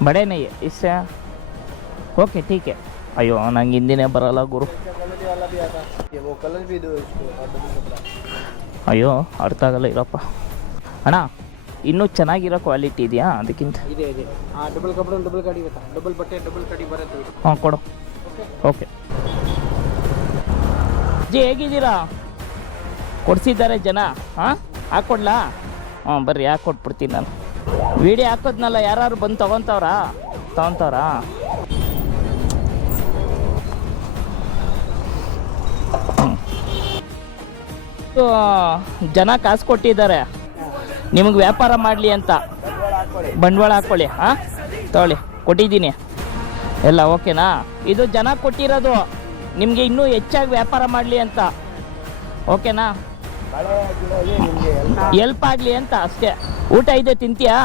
बड़े नहीं है इससे ओके ठीक है अयो ನಂಗೆ ಹಿಂದಿನೇ ಬರಲ್ಲ ಗುರು क्वालिटी वाला भी आता है वो कलर भी दो इसको और डबल कपड़ा ಅಯ್ಯೋ ಅರ್ಥ ಆಗಲ್ಲ ಇರಪ್ಪ ಅಣ್ಣ ಇನ್ನೂ ಚೆನ್ನಾಗಿರೋ ಕ್ವಾಲಿಟಿ ಇದೆಯಾ ಅದಕ್ಕಿಂತ ಇದೆ ಇದೆ ಡಬಲ್ ಕಪड़ा ಡಬಲ್ ಗಾಡಿ ಬತ್ತಾ ಡಬಲ್ ಬಟ್ಟೆ ಡಬಲ್ ಗಾಡಿ ಬರುತ್ತೆ ಹಾಂ ಕೊಡು ಓಕೆ ಜಿ ಹೇಗಿದ್ದೀರಾ ಕೊಡಿಸಿದ್ದಾರೆ ಜನ ಹಾಂ ಹಾಕ್ಕೊಡ್ಲಾ ಹಾಂ ಬರ್ರಿ ಯಾಕೆ ಕೊಟ್ಬಿಡ್ತೀನಿ ನಾನು ವಿಡಿಯೋ ಹಾಕೋದ್ನಲ್ಲ ಯಾರು ಬಂದು ತೊಗೊತವ್ರಾ ಜನ ಕಾಸು ಕೊಟ್ಟಿದ್ದಾರೆ ನಿಮಗೆ ವ್ಯಾಪಾರ ಮಾಡಲಿ ಅಂತ ಬಂಡವಾಳ ಹಾಕ್ಕೊಳ್ಳಿ ಹಾಂ ತಗೊಳ್ಳಿ ಕೊಟ್ಟಿದ್ದೀನಿ ಎಲ್ಲ ಓಕೆನಾ ಇದು ಜನ ಕೊಟ್ಟಿರೋದು ನಿಮಗೆ ಇನ್ನೂ ಹೆಚ್ಚಾಗಿ ವ್ಯಾಪಾರ ಮಾಡಲಿ ಅಂತ ಓಕೆನಾ ಹೆಲ್ಪ್ ಆಗಲಿ ಅಂತ ಅಷ್ಟೇ ಊಟ ಇದೆ ತಿಂತೀಯಾ